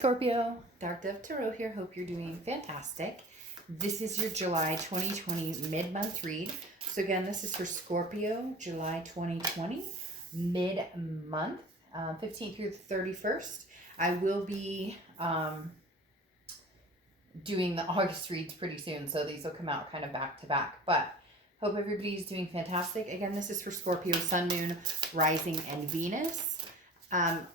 Scorpio, Dark Dove Tarot here. Hope you're doing fantastic. This is your July 2020 mid-month read. So again, this is for Scorpio, July 2020 mid-month, 15th through the 31st. I will be doing the August reads pretty soon, so these will come out kind of back to back. But hope everybody's doing fantastic. Again, this is for Scorpio, Sun, Moon, Rising, and Venus.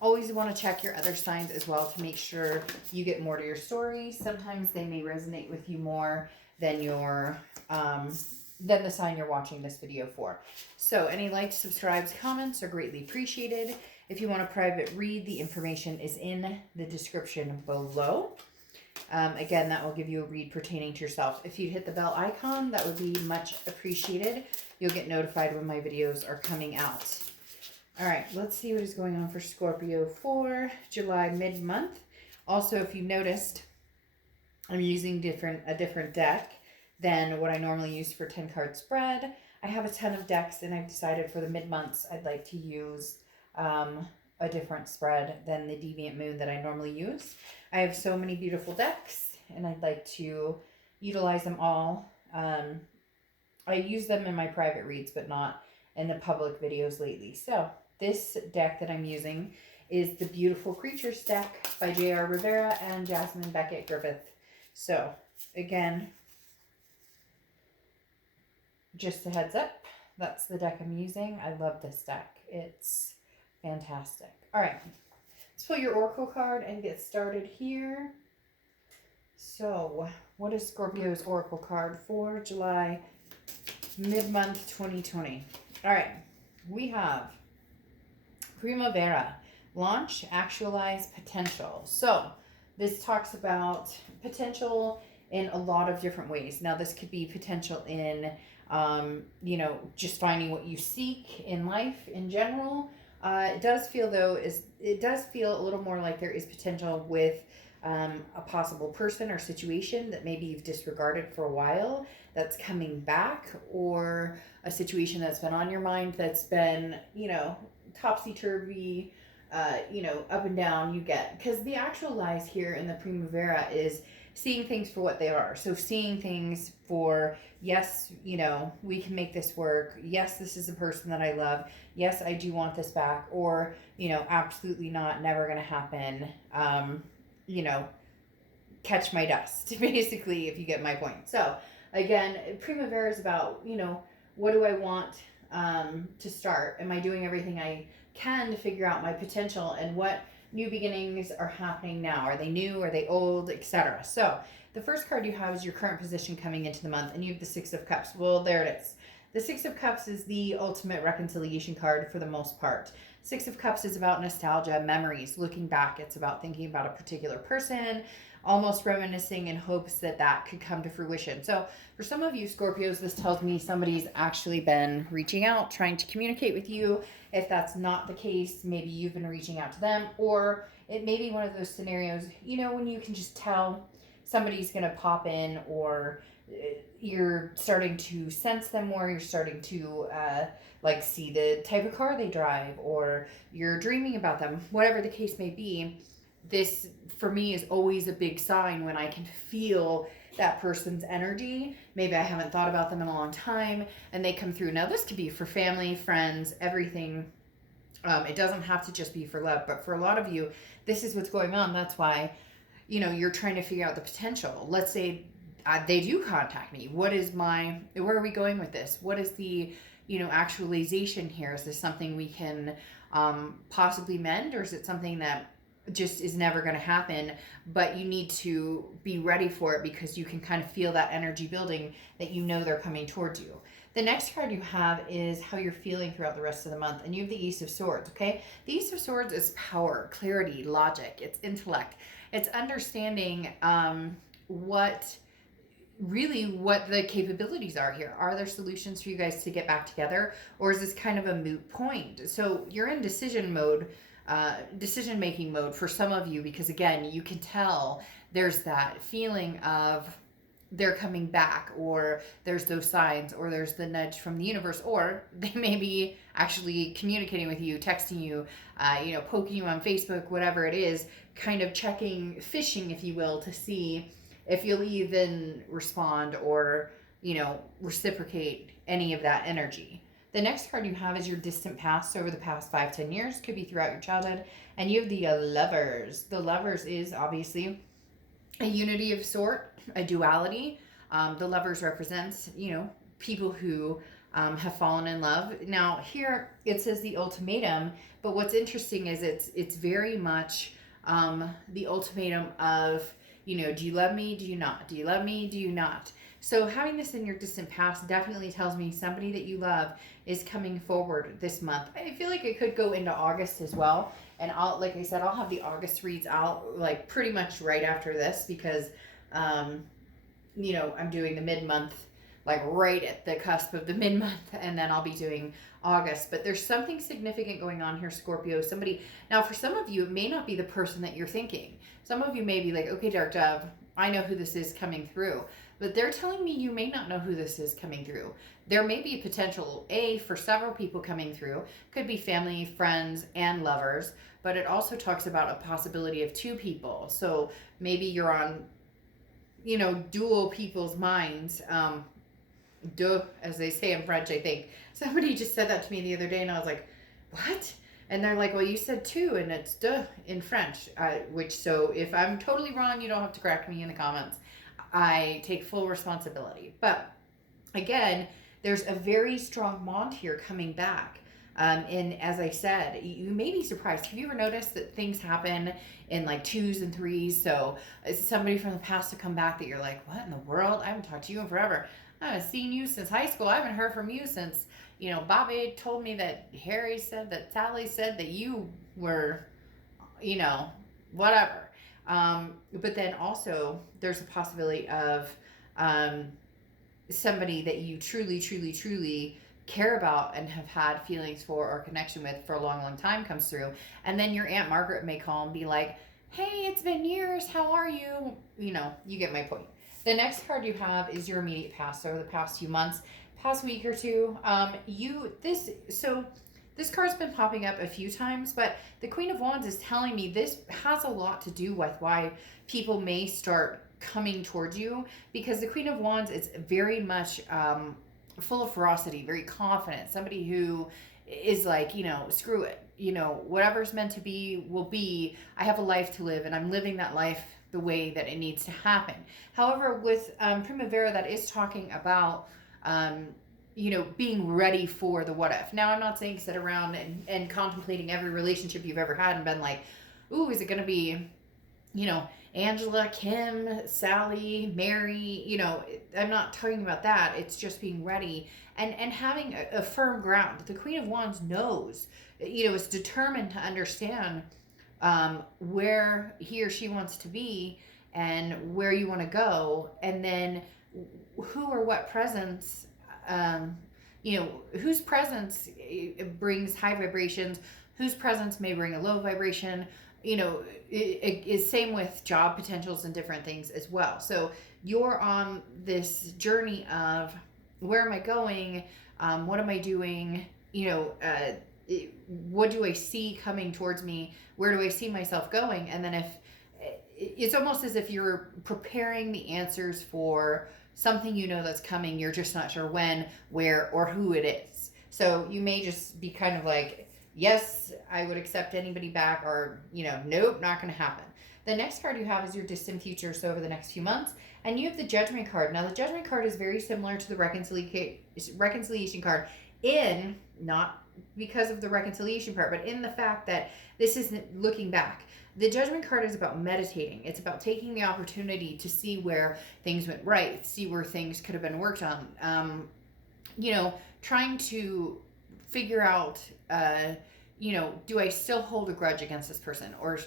Always want to check your other signs as well to make sure you get more to your story. Sometimes they may resonate with you more than your than the sign you're watching this video for. So any likes, subscribes, comments are greatly appreciated. If you want a private read, the information is in the description below. Again, that will give you a read pertaining to yourself. If you'd hit the bell icon, that would be much appreciated. You'll get notified when my videos are coming out. All right, let's see what is going on for Scorpio for July mid-month. Also, if you noticed, I'm using a different deck than what I normally use for 10-card spread. I have a ton of decks, and I've decided for the mid-months I'd like to use a different spread than the Deviant Moon that I normally use. I have so many beautiful decks, and I'd like to utilize them all. I use them in my private reads, but not in the public videos lately. So this deck that I'm using is the Beautiful Creatures deck by J.R. Rivera and Jasmine Beckett Griffith. So again, just a heads up, that's the deck I'm using. I love this deck. It's fantastic. All right, let's pull your Oracle card and get started here. So what is Scorpio's Oracle card for July mid-month 2020? All right, we have Primavera, launch, actualize, potential. So this talks about potential in a lot of different ways. Now, this could be potential in, just finding what you seek in life in general. It does feel, though, it does feel a little more like there is potential with a possible person or situation that maybe you've disregarded for a while that's coming back, or a situation that's been on your mind that's been, topsy-turvy, up and down you get. Because the actualize here in the Primavera is seeing things for what they are. So seeing things for, yes, we can make this work. Yes, this is a person that I love. Yes, I do want this back. Or, absolutely not, never going to happen. Catch my dust, basically, if you get my point. So again, Primavera is about, what do I want to start? Am I doing everything I can to figure out my potential, and what new beginnings are happening now? Are they new? Are they old? Etc. So the first card you have is your current position coming into the month, and you have the Six of Cups. Well, there it is. The Six of Cups is the ultimate reconciliation card for the most part. Six of Cups is about nostalgia, memories, looking back. It's about thinking about a particular person, almost reminiscing in hopes that that could come to fruition. So for some of you Scorpios, this tells me somebody's actually been reaching out, trying to communicate with you. If that's not the case, maybe you've been reaching out to them, or it may be one of those scenarios, when you can just tell somebody's going to pop in, or you're starting to sense them more, you're starting to see the type of car they drive, or you're dreaming about them, whatever the case may be. This, for me, is always a big sign when I can feel that person's energy. Maybe I haven't thought about them in a long time, and they come through. Now, this could be for family, friends, everything. It doesn't have to just be for love, but for a lot of you, this is what's going on. That's why, you're trying to figure out the potential. Let's say they do contact me. Where are we going with this? What is the, actualization here? Is this something we can possibly mend, or is it something that just is never going to happen, but you need to be ready for it because you can kind of feel that energy building, that they're coming towards you. The next card you have is how you're feeling throughout the rest of the month, and you have the Ace of Swords, okay? The Ace of Swords is power, clarity, logic, it's intellect. It's understanding what the capabilities are here. Are there solutions for you guys to get back together, or is this kind of a moot point? So you're in decision-making mode for some of you, because again, you can tell there's that feeling of they're coming back, or there's those signs, or there's the nudge from the universe, or they may be actually communicating with you, texting you, poking you on Facebook, whatever it is, kind of checking, fishing, if you will, to see if you'll even respond or, reciprocate any of that energy. The next card you have is your distant past over the past 5-10 years, could be throughout your childhood, and you have the Lovers. The Lovers is obviously a unity of sort, a duality. The Lovers represents, people who have fallen in love. Now here it says the ultimatum, but what's interesting is it's very much the ultimatum of, do you love me? Do you not? Do you love me? Do you not? So having this in your distant past definitely tells me somebody that you love is coming forward this month. I feel like it could go into August as well. And like I said, I'll have the August reads out like pretty much right after this because, I'm doing the mid-month, like right at the cusp of the mid-month, and then I'll be doing August. But there's something significant going on here, Scorpio. Now for some of you, it may not be the person that you're thinking. Some of you may be like, okay, Dark Dove, I know who this is coming through. But they're telling me you may not know who this is coming through. There may be a potential, for several people coming through. Could be family, friends, and lovers. But it also talks about a possibility of 2 people. So maybe you're on, dual people's minds. Deux, as they say in French, I think. Somebody just said that to me the other day, and I was like, what? And they're like, well, you said 2, and it's deux in French. So if I'm totally wrong, you don't have to correct me in the comments. I take full responsibility. But again, there's a very strong Mond here coming back. And as I said, you may be surprised. Have you ever noticed that things happen in like 2s and 3s? So it's somebody from the past to come back that you're like, what in the world? I haven't talked to you in forever. I haven't seen you since high school. I haven't heard from you since, Bobby told me that Harry said that Sally said that you were, whatever. But then also there's a possibility of somebody that you truly, truly, truly care about and have had feelings for or connection with for a long, long time comes through. And then your Aunt Margaret may call and be like, hey, it's been years. How are you? You get my point. The next card you have is your immediate past. So the past few months, past week or two, this card's been popping up a few times, but the Queen of Wands is telling me this has a lot to do with why people may start coming towards you, because the Queen of Wands is very much full of ferocity, very confident, somebody who is like, screw it, whatever's meant to be will be. I have a life to live, and I'm living that life the way that it needs to happen. However, with Primavera, that is talking about being ready for the what if. Now, I'm not saying sit around and contemplating every relationship you've ever had and been like, ooh, is it going to be, Angela, Kim, Sally, Mary? I'm not talking about that. It's just being ready and having a firm ground. The Queen of Wands knows, is determined to understand where he or she wants to be and where you want to go, and then who or what presence, whose presence brings high vibrations, whose presence may bring a low vibration. It is same with job potentials and different things as well. So you're on this journey of, where am I going? What am I doing? What do I see coming towards me? Where do I see myself going? And then it's almost as if you're preparing the answers for something that's coming. You're just not sure when, where, or who it is. So you may just be kind of like, yes, I would accept anybody back, or, nope, not going to happen. The next card you have is your distant future, so over the next few months. And you have the Judgment card. Now, the Judgment card is very similar to the reconciliation card, not because of the reconciliation part, but in the fact that this isn't looking back. The Judgment card is about meditating. It's about taking the opportunity to see where things went right, see where things could have been worked on. Trying to figure out, do I still hold a grudge against this person, or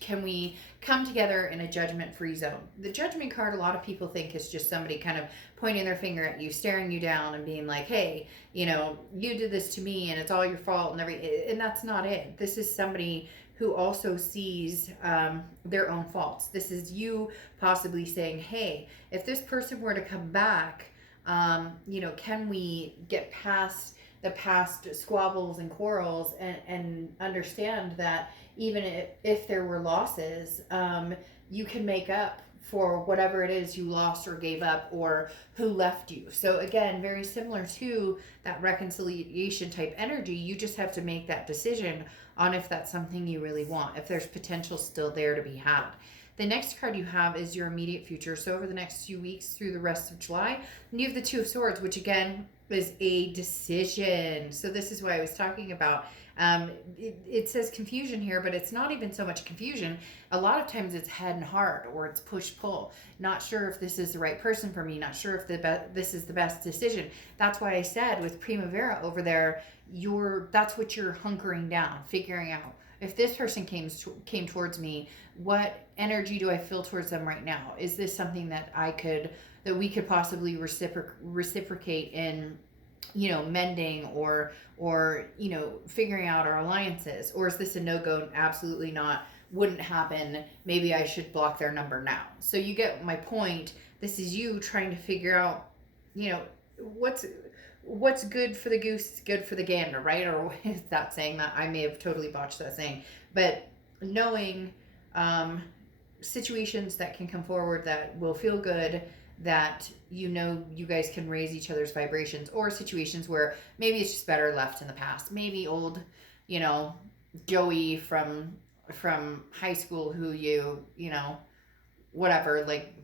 can we come together in a judgment-free zone? The Judgment card, a lot of people think is just somebody kind of pointing their finger at you, staring you down, and being like, hey, you did this to me, and it's all your fault, and that's not it. This is somebody who also sees their own faults. This is you possibly saying, hey, if this person were to come back, can we get past the past squabbles and quarrels, and understand that even if there were losses, you can make up for whatever it is you lost or gave up or who left you. So again, very similar to that reconciliation type energy, you just have to make that decision on if that's something you really want, if there's potential still there to be had. The next card you have is your immediate future. So over the next few weeks through the rest of July, and you have the Two of Swords, which again is a decision. So this is what I was talking about. It says confusion here, but it's not even so much confusion. A lot of times it's head and heart, or it's push-pull. Not sure if this is the right person for me. Not sure if this is the best decision. That's why I said with Primavera over there, that's what you're hunkering down, figuring out. If this person came towards me, what energy do I feel towards them right now? Is this something that we could possibly reciprocate in, mending or figuring out our alliances? Or is this a no-go? Absolutely not. Wouldn't happen. Maybe I should block their number now. So you get my point. This is you trying to figure out, what's good for the goose is good for the gander, right? Or is that saying that? I may have totally botched that saying. But knowing situations that can come forward that will feel good, that you guys can raise each other's vibrations, or situations where maybe it's just better left in the past. Maybe old, Joey from high school who whatever, like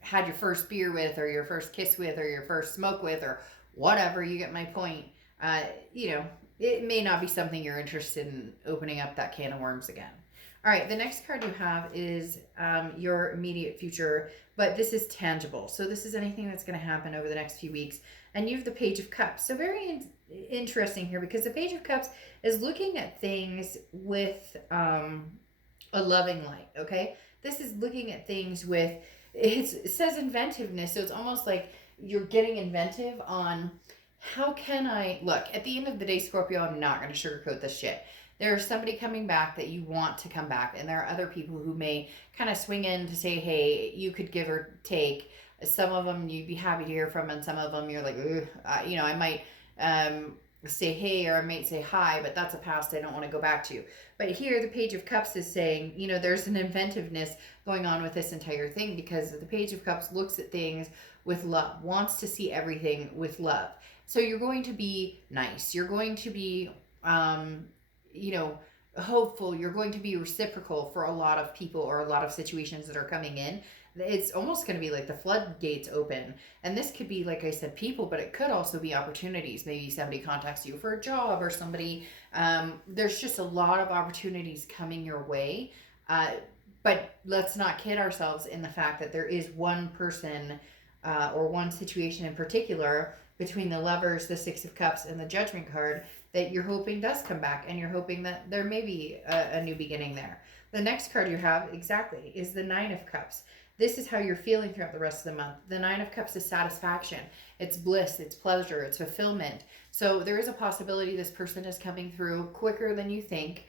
had your first beer with, or your first kiss with, or your first smoke with, or whatever, you get my point. It may not be something you're interested in opening up that can of worms again. All right, the next card you have is your immediate future, but this is tangible. So this is anything that's going to happen over the next few weeks. And you have the Page of Cups. So very interesting here, because the Page of Cups is looking at things with a loving light, okay? This is looking at things with, it says inventiveness, so it's almost like you're getting inventive on how can I, look, at the end of the day, Scorpio, I'm not going to sugarcoat this shit. There's somebody coming back that you want to come back, and there are other people who may kind of swing in to say, hey, you could give or take. Some of them you'd be happy to hear from, and some of them you're like, I might say hey, or I might say hi, but that's a past I don't want to go back to. But here the Page of Cups is saying, there's an inventiveness going on with this entire thing, because the Page of Cups looks at things with love, wants to see everything with love. So you're going to be nice. You're going to be, hopeful. You're going to be reciprocal for a lot of people, or a lot of situations that are coming in. It's almost going to be like the floodgates open. And this could be, like I said, people, but it could also be opportunities. Maybe somebody contacts you for a job, or somebody, there's just a lot of opportunities coming your way. But let's not kid ourselves in the fact that there is one person or one situation in particular between the Lovers, the Six of Cups, and the Judgment card that you're hoping does come back, and you're hoping that there may be a new beginning there. The next card you have, exactly, is the Nine of Cups. This is how you're feeling throughout the rest of the month. The Nine of Cups is satisfaction. It's bliss. It's pleasure. It's fulfillment. So there is a possibility this person is coming through quicker than you think.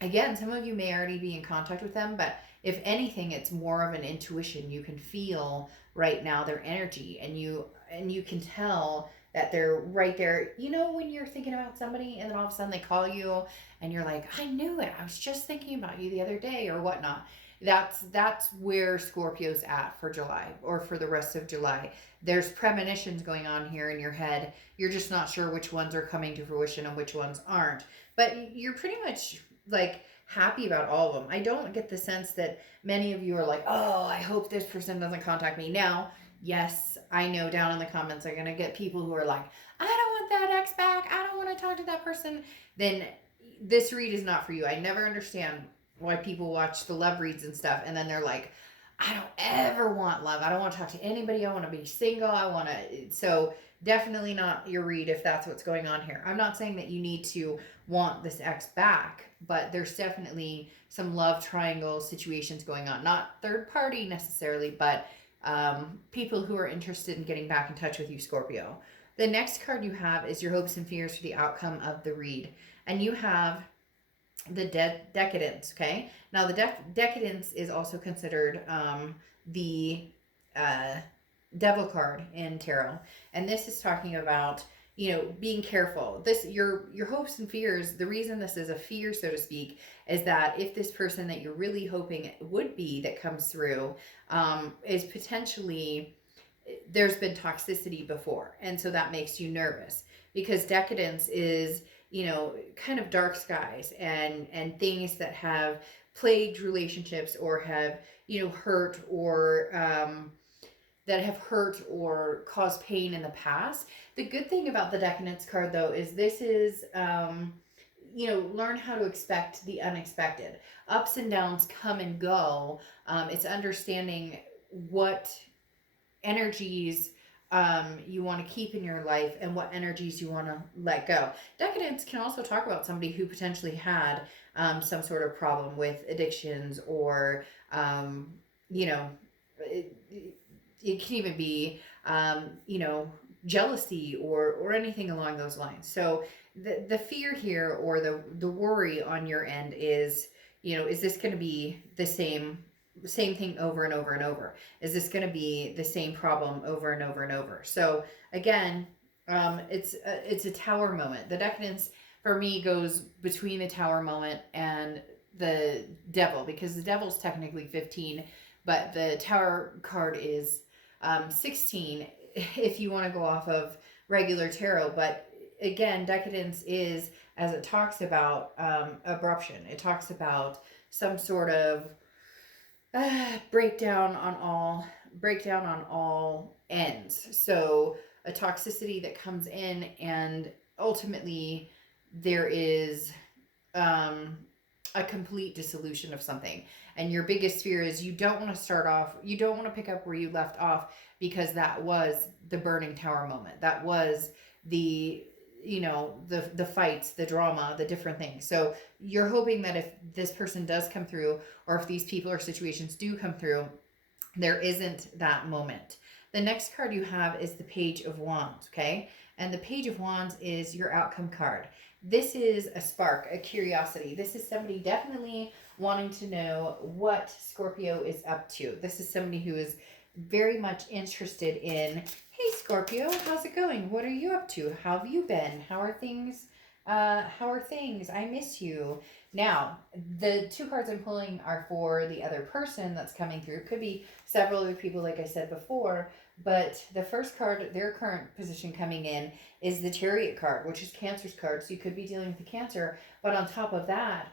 Again, some of you may already be in contact with them, but if anything, it's more of an intuition. You can feel right now their energy, and you can tell that they're right there. When you're thinking about somebody and then all of a sudden they call you and you're like, I knew it. I was just thinking about you the other day, or whatnot. That's where Scorpio's at for July, or for the rest of July. There's premonitions going on here in your head. You're just not sure which ones are coming to fruition and which ones aren't. But you're pretty much like happy about all of them. I don't get the sense that many of you are like, oh, I hope this person doesn't contact me now. Yes, I know down in the comments I'm going to get people who are like, I don't want that ex back. I don't want to talk to that person. Then this read is not for you. I never understand why people watch the love reads and stuff, and then they're like, I don't ever want love. I don't want to talk to anybody. I want to be single. So definitely not your read if that's what's going on here. I'm not saying that you need to want this ex back, but there's definitely some love triangle situations going on. Not third party necessarily, but people who are interested in getting back in touch with you, Scorpio. The next card you have is your hopes and fears for the outcome of the read. And you have the decadence. Okay, now the decadence is also considered the uh, devil card in tarot, and this is talking about, you know, being careful. This, your hopes and fears, the reason this is a fear, so to speak, is that if this person that you're really hoping it would be that comes through is potentially, there's been toxicity before, and so that makes you nervous, because decadence is, you know, kind of dark skies and things that have plagued relationships, or have, you know, hurt, or that have hurt or caused pain in the past. The good thing about the decadence card, though, is this is, you know, learn how to expect the unexpected. Ups and downs come and go. It's understanding what energies you want to keep in your life and what energies you want to let go. Decadence can also talk about somebody who potentially had some sort of problem with addictions, or, you know, it, it can even be, you know, jealousy, or anything along those lines. So the fear here, or the worry on your end is, you know, is this going to be the same thing over and over and over? Is this going to be the same problem over and over and over? So again, it's a tower moment. The decadence for me goes between the tower moment and the devil, because the devil's technically 15, but the tower card is 16 if you want to go off of regular tarot. But again, decadence is, as it talks about, abruption. It talks about some sort of breakdown on all ends. So a toxicity that comes in, and ultimately there is a complete dissolution of something. And your biggest fear is you don't want to start off, you don't want to pick up where you left off, because that was the burning tower moment. That was the, you know, the fights, the drama, the different things. So you're hoping that if this person does come through, or if these people or situations do come through, there isn't that moment. The next card you have is the Page of Wands, okay? And the Page of Wands is your outcome card. This is a spark, a curiosity. This is somebody definitely wanting to know what Scorpio is up to. This is somebody who is very much interested in, hey Scorpio, how's it going? What are you up to? How have you been? How are things? I miss you. Now, the two cards I'm pulling are for the other person that's coming through. Could be several other people, like I said before, but the first card, their current position coming in, is the Chariot card, which is Cancer's card. So you could be dealing with the Cancer, but on top of that,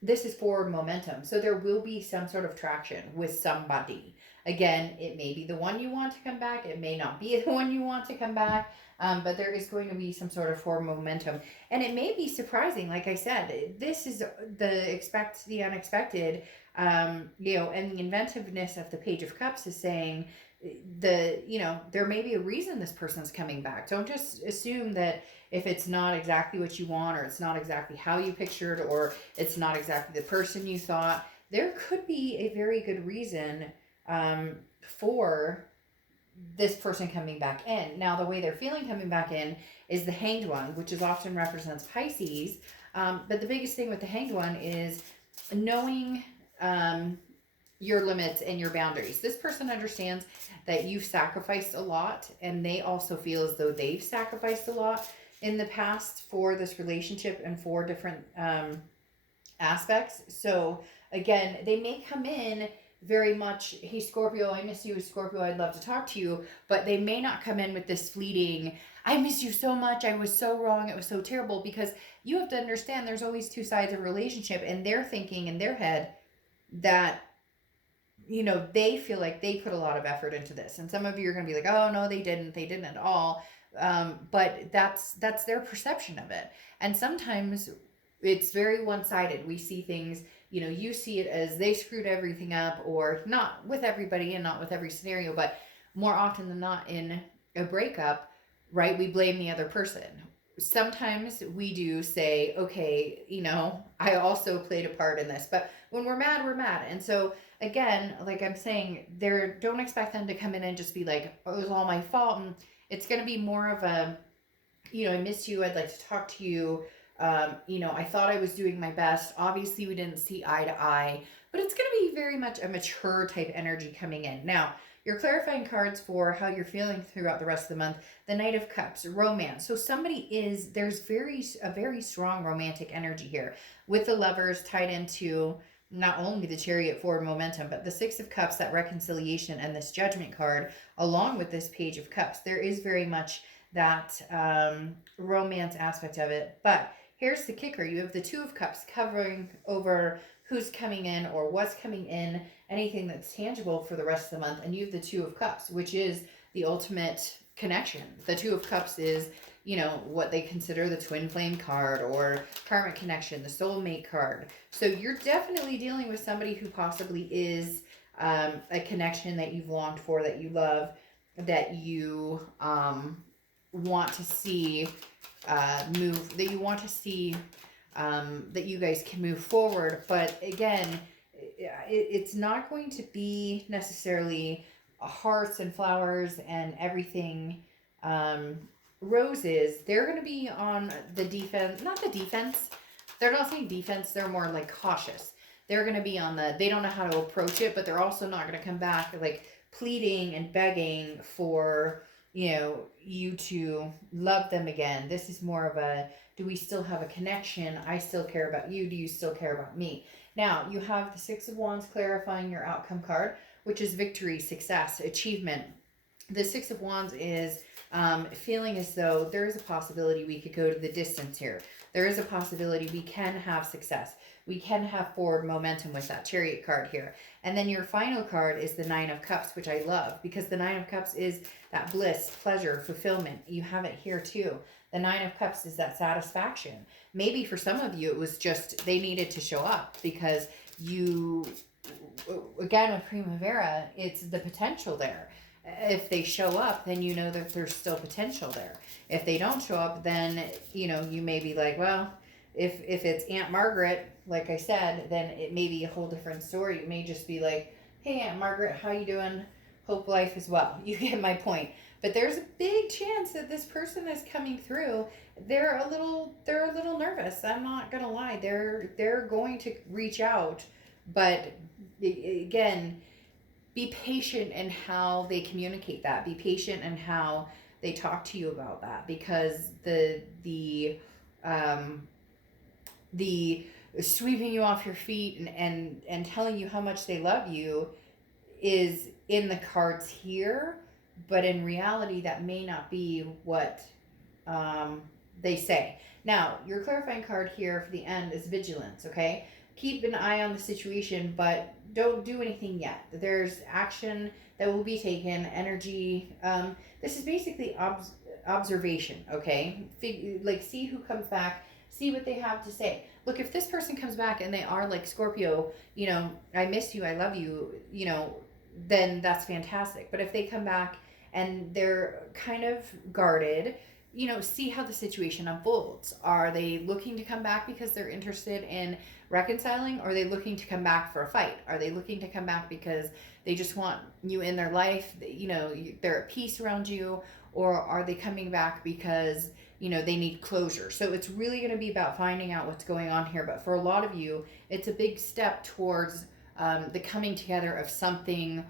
this is forward momentum. So there will be some sort of traction with somebody. Again, it may be the one you want to come back. It may not be the one you want to come back. But there is going to be some sort of forward momentum. And it may be surprising. Like I said, this is the expect the unexpected, you know, and the inventiveness of the Page of Cups is saying, you know, there may be a reason this person's coming back. Don't just assume that if it's not exactly what you want, or it's not exactly how you pictured, or it's not exactly the person you thought. There could be a very good reason for this person coming back in. Now, the way they're feeling coming back in is the Hanged One, which is often represents Pisces. But the biggest thing with the Hanged One is knowing your limits and your boundaries. This person understands that you've sacrificed a lot, and they also feel as though they've sacrificed a lot in the past for this relationship and for different aspects. So again, they may come in very much, hey Scorpio, I miss you. Scorpio, I'd love to talk to you. But they may not come in with this fleeting, I miss you so much, I was so wrong, it was so terrible. Because you have to understand there's always two sides of a relationship, and they're thinking in their head that, you know, they feel like they put a lot of effort into this. And some of you are going to be like, oh no, they didn't at all. But that's their perception of it. And sometimes it's very one-sided. We see things, you know, you see it as they screwed everything up, or not with everybody and not with every scenario, but more often than not in a breakup, right? We blame the other person. Sometimes we do say, okay, you know, I also played a part in this, but when we're mad, we're mad. And so again, like I'm saying, don't expect them to come in and just be like, oh, it was all my fault. And it's going to be more of a, you know, I miss you, I'd like to talk to you. You know, I thought I was doing my best. Obviously, we didn't see eye to eye, but it's going to be very much a mature type energy coming in. Now, your clarifying cards for how you're feeling throughout the rest of the month, the Knight of Cups, romance. So there's a very strong romantic energy here with the Lovers tied into not only the Chariot forward momentum, but the Six of Cups, that reconciliation, and this Judgment card, along with this Page of Cups. There is very much that romance aspect of it. But here's the kicker. You have the Two of Cups covering over who's coming in or what's coming in, anything that's tangible for the rest of the month. And you have the Two of Cups, which is the ultimate connection. The Two of Cups is, you know, what they consider the twin flame card or karmic connection, the soulmate card. So you're definitely dealing with somebody who possibly is a connection that you've longed for, that you love, that you want to see move, that you want to see that you guys can move forward. But again, it's not going to be necessarily hearts and flowers and everything roses. They're going to be on the defense, not the defense. They're not saying defense. They're more like cautious. They're going to be on they don't know how to approach it, but they're also not going to come back like pleading and begging for, you know, you to love them again. This is more of a, do we still have a connection? I still care about you. Do you still care about me? Now, you have the Six of Wands clarifying your outcome card, which is victory, success, achievement. The Six of Wands is feeling as though there is a possibility we could go to the distance here. There is a possibility we can have success. We can have forward momentum with that Chariot card here. And then your final card is the Nine of Cups, which I love because the Nine of Cups is that bliss, pleasure, fulfillment. You have it here too. The Nine of Cups is that satisfaction. Maybe for some of you, it was just they needed to show up because you, again, with Primavera, it's the potential there. If they show up, then you know that there's still potential there. If they don't show up, then, you know, you may be like, well, if it's Aunt Margaret, like I said, then it may be a whole different story. It may just be like, hey, Aunt Margaret, how you doing? Hope life is well. You get my point. But there's a big chance that this person is coming through. They're a little nervous. I'm not gonna lie. They're going to reach out, but again, be patient in how they communicate that. Be patient in how they talk to you about that, because the sweeping you off your feet and telling you how much they love you is in the cards here, but in reality that may not be what they say. Now, your clarifying card here for the end is vigilance, okay? Keep an eye on the situation, but don't do anything yet. There's action that will be taken, energy. This is basically observation, okay? See who comes back, see what they have to say. Look, if this person comes back and they are like Scorpio, you know, I miss you, I love you, you know, then that's fantastic. But if they come back and they're kind of guarded, you know, see how the situation unfolds. Are they looking to come back because they're interested in reconciling? Or are they looking to come back for a fight? Are they looking to come back because they just want you in their life? You know, they're at peace around you. Or are they coming back because, you know, they need closure? So it's really going to be about finding out what's going on here. But for a lot of you, it's a big step towards the coming together of something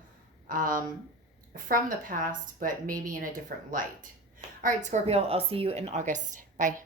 from the past, but maybe in a different light. All right, Scorpio, I'll see you in August. Bye.